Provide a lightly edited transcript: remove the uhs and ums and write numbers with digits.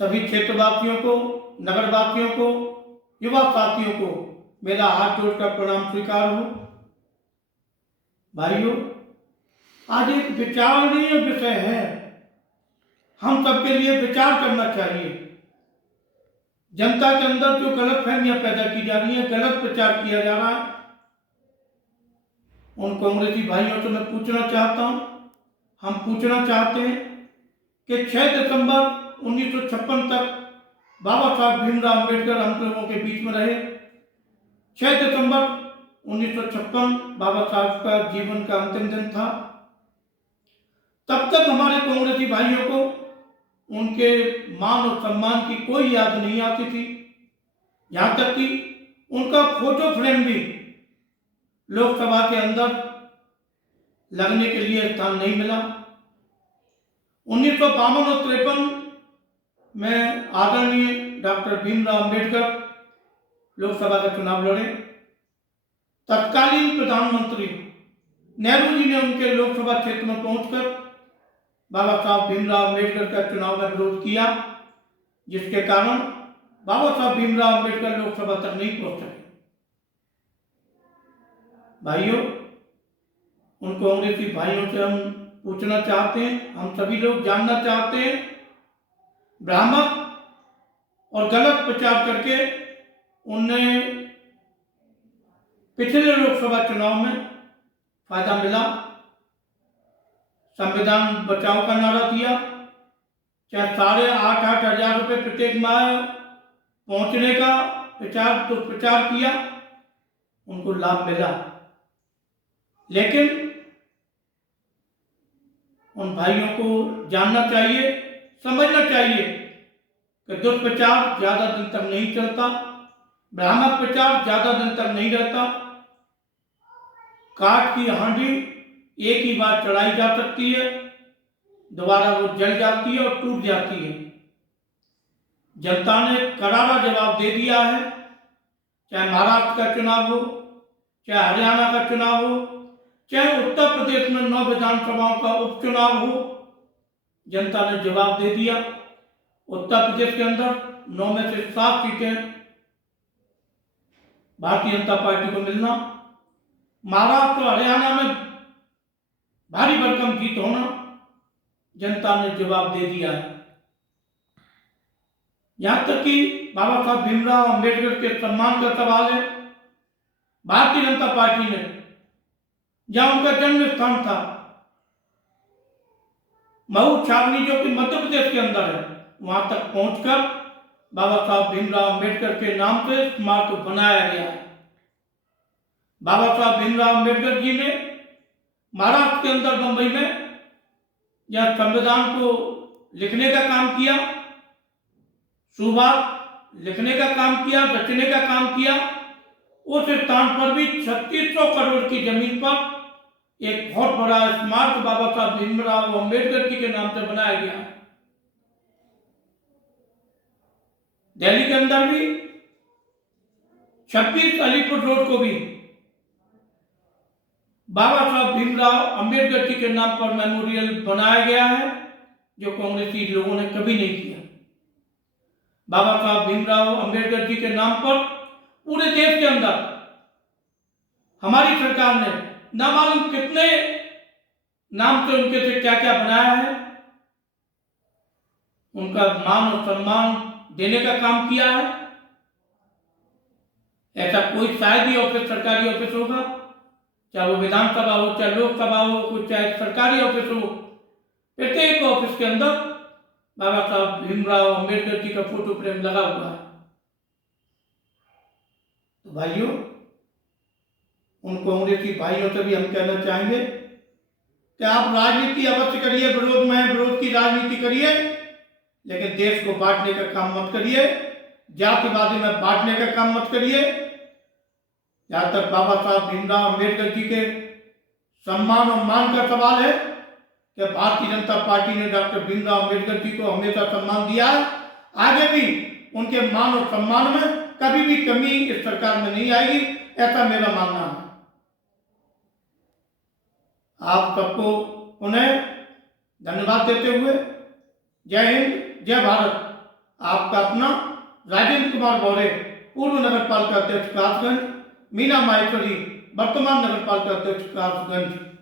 सभी क्षेत्रवासियों को, नगरवासियों को, युवा साथियों को मेरा हाथ जोड़कर प्रणाम स्वीकार हो। भाइयों, आज एक विचारणीय विषय है, हम सबके लिए विचार करना चाहिए। जनता के अंदर जो गलतफहमियां पैदा की जा रही है, गलत प्रचार किया जा रहा है, उन कांग्रेसी भाइयों से मैं पूछना चाहता हूं, हम पूछना चाहते हैं कि 6 दिसंबर 1956 तक बाबा साहब भीमराव अम्बेडकर हम लोगों के बीच में रहे। 6 दिसंबर 1956 बाबा साहब का जीवन का अंतिम दिन था। तब तक हमारे कांग्रेसी भाइयों को उनके मान और सम्मान की कोई याद नहीं आती थी। यहां तक कि उनका फोटो फ्रेम भी लोकसभा के अंदर लगने के लिए स्थान नहीं मिला। 1952 और 53 में आदरणीय डॉक्टर भीमराव अम्बेडकर लोकसभा का चुनाव लड़े। तत्कालीन प्रधानमंत्री नेहरू जी ने उनके लोकसभा क्षेत्र में पहुंचकर बाबा साहब भीमराव अम्बेडकर का चुनाव में विरोध किया, जिसके कारण बाबा साहब भीमराव अम्बेडकर लोकसभा तक नहीं पहुंच सके। भाइयों, उन कांग्रेसी भाइयों से हम पूछना चाहते हैं, हम सभी लोग जानना चाहते हैं, भ्रामक और गलत प्रचार करके उन्हें पिछले लोकसभा चुनाव में फायदा मिला। संविधान बचाओ का नारा दिया, चाहे 8,500 रुपये प्रत्येक माह पहुंचने का प्रचार किया, उनको लाभ मिला। लेकिन उन भाइयों को जानना चाहिए, समझना चाहिए कि दुष्प्रचार ज्यादा दिन तक नहीं चलता, भ्रामक प्रचार ज्यादा दिन तक नहीं रहता। काठ की हांडी एक ही बार चढ़ाई जा सकती है, दोबारा वो जल जाती है और टूट जाती है। जनता ने करारा जवाब दे दिया है, चाहे महाराष्ट्र का चुनाव हो, चाहे हरियाणा का चुनाव हो, चाहे उत्तर प्रदेश में 9 विधानसभाओं का उपचुनाव हो, जनता ने जवाब दे दिया। उत्तर प्रदेश के अंदर 9 में से 7 सीटें भारतीय जनता पार्टी को मिलना, महाराष्ट्र और हरियाणा में भारी भरकम जीत होना, जनता ने जवाब दे दिया है। यहां तक कि बाबा साहब भीमराव अम्बेडकर के सम्मान का सवाल है। भारतीय जनता पार्टी ने, जहां उनका जन्म स्थान था, महू छावनी जो कि मध्य प्रदेश के अंदर है, वहां तक पहुंचकर बाबा साहब भीमराव अम्बेडकर के नाम से स्मारक बनाया गया है। बाबा साहब भीमराव अम्बेडकर जी ने महाराष्ट्र के अंदर बंबई में यह संविधान को लिखने का काम किया, शुरुआत लिखने का काम किया, रचने का काम किया। उस स्थान पर भी 3600 करोड़ की जमीन पर एक बहुत बड़ा स्मारक बाबा साहब भीमराव अम्बेडकर जी के नाम से बनाया गया। दिल्ली के अंदर भी 26 अलीपुर रोड को भी बाबा साहब भीमराव अम्बेडकर जी के नाम पर मेमोरियल बनाया गया है, जो कांग्रेसी लोगों ने कभी नहीं किया। बाबा साहब भीमराव अम्बेडकर जी के नाम पर पूरे देश के अंदर हमारी सरकार ने ना मालूम कितने नाम से उनके से क्या क्या बनाया है, उनका मान और सम्मान देने का काम किया है। ऐसा कोई शायद ही ऑफिस, सरकारी ऑफिस होगा, चाहे वो विधानसभा हो, चाहे लोकसभा हो, चाहे सरकारी ऑफिस हो, प्रत्येक ऑफिस के अंदर बाबा साहब भीमराव अम्बेडकर जी का फोटो फ्रेम लगा हुआ है। तो भाइयों, उन कांग्रेसी भाइयों से भी हम कहना चाहेंगे कि आप राजनीति अवश्य करिए, विरोध में विरोध की राजनीति करिए, लेकिन देश को बांटने का काम मत करिए, जातिवादी में बांटने का काम मत करिए। जहां तक बाबा साहब भीमराव अम्बेडकर जी के सम्मान और मान का सवाल है कि भारतीय जनता पार्टी ने डॉक्टर भीमराव अम्बेडकर जी को हमेशा सम्मान दिया है, आगे भी उनके मान और सम्मान में कभी भी कमी इस सरकार में नहीं आएगी, ऐसा मेरा मानना है। आप सबको उन्हें धन्यवाद देते हुए जय हिंद, जय भारत। आपका अपना राजेंद्र कुमार भौरे, पूर्व नगर पालिका अध्यक्ष कासगंज, मीना माहेश्वरी, वर्तमान नगर पालिका अध्यक्ष कासगंज।